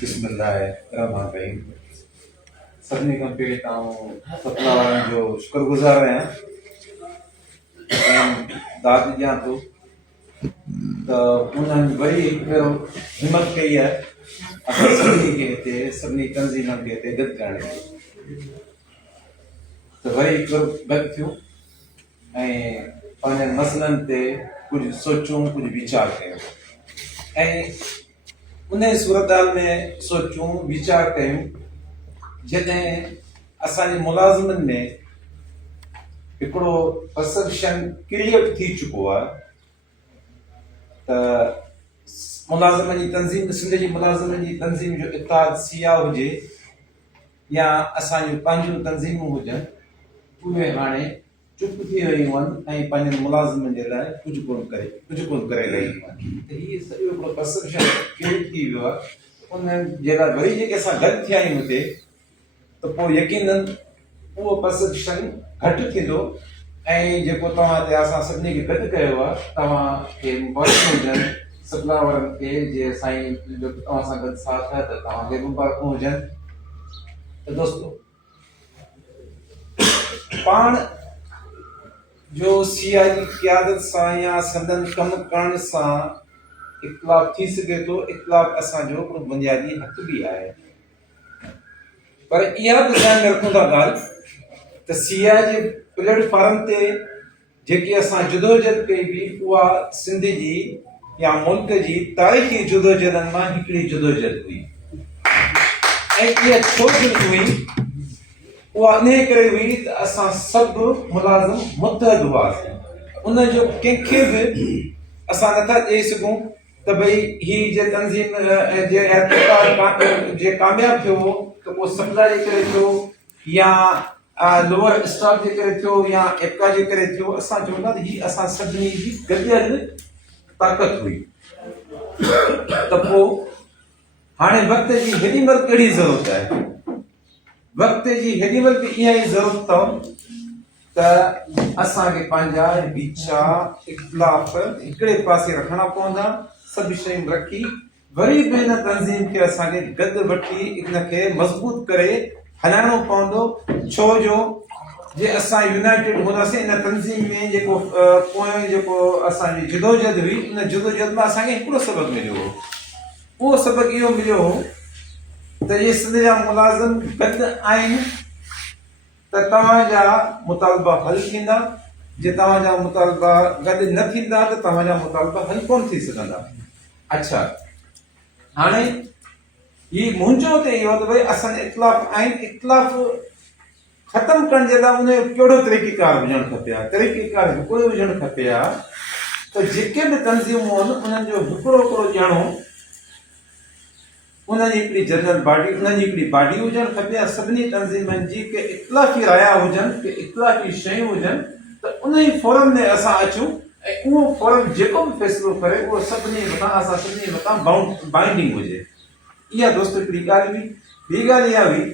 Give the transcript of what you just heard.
बिस्मिल्लाहिर्रहमानिर्रहीम। सभिनी खां पहिरीं तव्हां सतला वारनि जो शुक्रगुज़ार आहियां ऐं दाद ॾियां थो त उन्हनि वरी हिकु भेरो हिमत कई आहे असां सभिनी खे हिते सभिनी तंज़ीमनि खे हिते गॾु करण जी, त वरी हिकु भेरो गॾु थियूं ऐं पंहिंजनि मसइलनि ते कुझु सोचूं, कुझु वीचार कयूं ऐं उन सूरतहाल में सोचूं वीचार कयूं जॾहिं असांजे मुलाज़िमनि में हिकिड़ो परसेप्शन क्रिएट थी चुको आहे त मुलाज़िमनि जी तंज़ीम, सिंध जी मुलाज़िमनि जी तंज़ीम जो इत्तेहाद सिया हुजे या असांजूं पंहिंजूं तंज़ीमूं हुजनि, उहे हाणे चुप थी रहियूं आहिनि ऐं पंहिंजनि मुलाज़िमनि जे लाइ कुझु कोन करे रहियूं आहिनि। त इहे सॼो हिकिड़ो परसेप्शन क्रिएट थी वियो आहे। उन्हनि जे लाइ वरी जेके असां गॾु थिया आहियूं हुते, त पोइ यकीनन उहो परसेप्शन घटि थींदो ऐं जेको तव्हां ते असां सभिनी खे गॾु कयो आहे, तव्हांखे मुबारकूं हुजनि सतला वारनि खे, जे साईं जो तव्हां सां गॾु साथ आहे, त तव्हांखे मुबारकूं हुजनि। त दोस्तो, पाण जो सिया जी क़यादत सां या संदन कमु करण सां इख़्तिलाफ़ थी सघे थो। इख़्तिलाफ़ असांजो हिकिड़ो बुनियादी हक़ बि आहे, पर इहा बि ध्यानु में रखूं था ॻाल्हि त सिया जे प्लेटफॉर्म ते जेकी असां जदोजहद कई हुई, उहा सिंध जी या मुल्क जी तारीख़ी जदोजहदनि मां हिकिड़ी जदोजहद हुई ऐं इहा छो जदोजहद हुई? उहा इन करे हुई त असां सभु मुलाज़िम मुतहद हुआसीं। उन जो कंहिंखे बि असां नथा चई सघूं त भई हीअ जे तंज़ीम जे एहतिकाल जे कामयाबु थियो त पोइ सप्लाई जे करे थियो या लोअर स्टाफ जे करे थियो या एप्का जे करे थियो। असां चवंदा त हीअ असां सभिनी जी गॾियल ताक़त हुई। त पोइ हाणे वक़्त जी हेॾी महिल कहिड़ी ज़रूरत आहे? वक़्त जी हेॾी महिल बि इहा ई ज़रूरत अथव त असांखे पंहिंजा वीचार इख़्तिलाफ़ हिकिड़े पासे रखणा पवंदा। सभु शयूं रखी वरी बि हिन तंज़ीम खे असांखे गॾु वठी इनखे मज़बूत करे हलाइणो पवंदो। छो जो जे असां यूनाइटेड हूंदासीं इन तंज़ीम में, जेको पोयों जेको असांजी जदोजहद हुई, उन जदोजहद में असांखे हिकिड़ो सबक़ मिलियो हो। उहो सबक़ इहो मिलियो हो त ये सिंध जा मुलाज़िम गॾु आहिनि त तव्हांजा मुतालबा हल थींदा। जे तव्हांजा मुतालबा गॾु न थींदा त तव्हांजा मुतालबा हल कोन थी सघंदा। अच्छा, हाणे हीउ मुंहिंजो त इहो त भई असांजा इख़्तिलाफ़ आहिनि, इख़्तिलाफ़ ख़तमु करण जे लाइ उनजो कहिड़ो तरीक़ेकार हुजणु खपे आहे? तरीक़ेकार हिकिड़ो हुजणु खपे आहे त जेके बि तंज़ीमूं आहिनि उन्हनि जो हिकिड़ो ॼणो, उन्हनि जी हिकिड़ी जनरल बॉडी, उन्हनि जी हिकिड़ी बॉडी हुजणु खपे आहे सभिनी तंज़ीमनि जी, के इख़्तिलाफ़ी राया हुजनि, के इख़्तिलाफ़ी शयूं हुजनि, त उन ई फोरम में असां अचूं ऐं उहो फोरम जेको बि फ़ैसिलो करे उहो सभिनी मथां, असां सभिनी मथां बाइंडिंग हुजे। इहा दोस्त हिकिड़ी ॻाल्हि हुई। ॿी ॻाल्हि इहा हुई